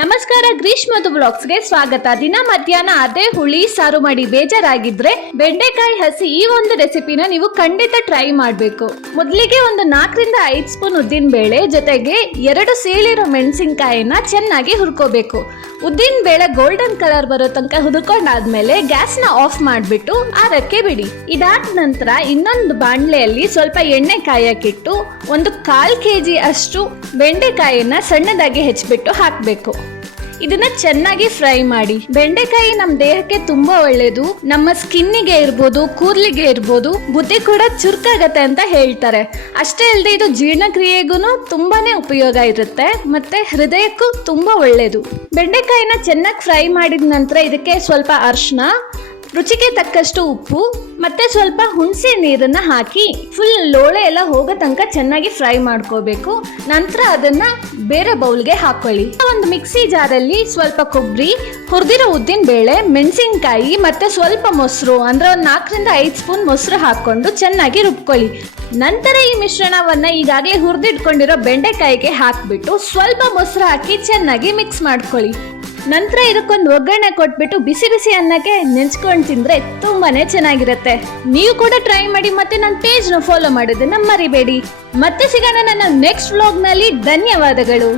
ನಮಸ್ಕಾರ, ಗ್ರೀಷ್ಮದು ವ್ಲಾಗ್ಸ್ಗೆ ಸ್ವಾಗತ. ದಿನ ಮಧ್ಯಾಹ್ನ ಅದೇ ಹುಳಿ ಸಾರು ಮಾಡಿ ಬೇಜಾರಾಗಿದ್ರೆ ಬೆಂಡೆಕಾಯಿ ಹಸಿ ಈ ಒಂದು ರೆಸಿಪಿನ ನೀವು ಖಂಡಿತ ಟ್ರೈ ಮಾಡಬೇಕು. ಮೊದಲಿಗೆ ಒಂದು 4 ರಿಂದ 5 ಸ್ಪೂನ್ ಉದ್ದಿನ ಬೇಳೆ ಜೊತೆಗೆ 2 ಸೀಳಿರೋ ಮೆಣಸಿನಕಾಯಿನ ಚೆನ್ನಾಗಿ ಹುರ್ಕೋಬೇಕು. ಉದ್ದಿನ ಬೇಳೆ ಗೋಲ್ಡನ್ ಕಲರ್ ಬರೋ ತನಕ ಹುರ್ಕೊಂಡಾದ್ಮೇಲೆ ಗ್ಯಾಸ್ನ ಆಫ್ ಮಾಡಿಬಿಟ್ಟು ಆರಕ್ಕೆ ಬಿಡಿ. ಇದಾದ ನಂತರ ಇನ್ನೊಂದು ಬಾಣಲೆಯಲ್ಲಿ ಸ್ವಲ್ಪ ಎಣ್ಣೆ ಕಾಯಕ್ಕಿಟ್ಟು 1/4 kg ಅಷ್ಟು ಬೆಂಡೆಕಾಯಿನ ಸಣ್ಣದಾಗಿ ಹೆಚ್ಚಿಬಿಟ್ಟು ಹಾಕಬೇಕು. ಇದನ್ನ ಚೆನ್ನಾಗಿ ಫ್ರೈ ಮಾಡಿ. ಬೆಂಡೆಕಾಯಿ ನಮ್ಮ ದೇಹಕ್ಕೆ ತುಂಬಾ ಒಳ್ಳೇದು. ನಮ್ಮ ಸ್ಕಿನ್ನಿಗೆ ಇರ್ಬೋದು, ಕೂದಲಿಗೆ ಇರ್ಬೋದು, ಬುದ್ಧಿ ಕೂಡ ಚುರುಕಾಗತ್ತೆ ಅಂತ ಹೇಳ್ತಾರೆ. ಅಷ್ಟೇ ಅಲ್ಲದೆ ಇದು ಜೀರ್ಣಕ್ರಿಯೆಗೂ ತುಂಬಾನೇ ಉಪಯೋಗ ಇರುತ್ತೆ, ಮತ್ತೆ ಹೃದಯಕ್ಕೂ ತುಂಬಾ ಒಳ್ಳೇದು. ಬೆಂಡೆಕಾಯಿನ ಚೆನ್ನಾಗಿ ಫ್ರೈ ಮಾಡಿದ ನಂತರ ಇದಕ್ಕೆ ಸ್ವಲ್ಪ ಅರಿಶಿನ, ರುಚಿಗೆ ತಕ್ಕಷ್ಟು ಉಪ್ಪು ಮತ್ತೆ ಸ್ವಲ್ಪ ಹುಣಸೆ ನೀರನ್ನ ಹಾಕಿ ಫುಲ್ ಲೋಳೆ ಎಲ್ಲ ಹೋಗೋ ತನಕ ಚೆನ್ನಾಗಿ ಫ್ರೈ ಮಾಡ್ಕೋಬೇಕು. ನಂತರ ಅದನ್ನ ಬೇರೆ ಬೌಲ್ಗೆ ಹಾಕೊಳ್ಳಿ. ಒಂದು ಮಿಕ್ಸಿ ಜಾರಲ್ಲಿ ಸ್ವಲ್ಪ ಕೊಬ್ಬರಿ, ಹುರಿದಿರೋ ಉದ್ದಿನ ಬೇಳೆ, ಮೆಣಸಿನಕಾಯಿ ಮತ್ತೆ ಸ್ವಲ್ಪ ಮೊಸರು ಅಂದ್ರೆ ಒಂದು 4 ರಿಂದ 5 ಸ್ಪೂನ್ ಮೊಸರು ಹಾಕೊಂಡು ಚೆನ್ನಾಗಿ ರುಬ್ಕೊಳ್ಳಿ. ನಂತರ ಈ ಮಿಶ್ರಣವನ್ನ ಈಗಾಗಲೇ ಹುರಿದಿಟ್ಕೊಂಡಿರೋ ಬೆಂಡೆಕಾಯಿಗೆ ಹಾಕ್ಬಿಟ್ಟು ಸ್ವಲ್ಪ ಮೊಸರು ಹಾಕಿ ಚೆನ್ನಾಗಿ ಮಿಕ್ಸ್ ಮಾಡ್ಕೊಳ್ಳಿ. ನಂತರ ಇದಕ್ಕೊಂದು ಒಗ್ಗರಣೆ ಕೊಟ್ಬಿಟ್ಟು ಬಿಸಿ ಬಿಸಿ ಅನ್ನಕ್ಕೆ ನೆಂಚ್ಕೊಂಡು ತಿಂದ್ರೆ ತುಂಬಾನೇ ಚೆನ್ನಾಗಿರುತ್ತೆ. ನೀವು ಕೂಡ ಟ್ರೈ ಮಾಡಿ ಮತ್ತೆ ನನ್ನ ಪೇಜ್ನ ಫಾಲೋ ಮಾಡೋದನ್ನ ಮರಿಬೇಡಿ. ಮತ್ತೆ ಸಿಗೋಣ ನನ್ನ ನೆಕ್ಸ್ಟ್ ವ್ಲಾಗ್ನಲ್ಲಿ. ಧನ್ಯವಾದಗಳು.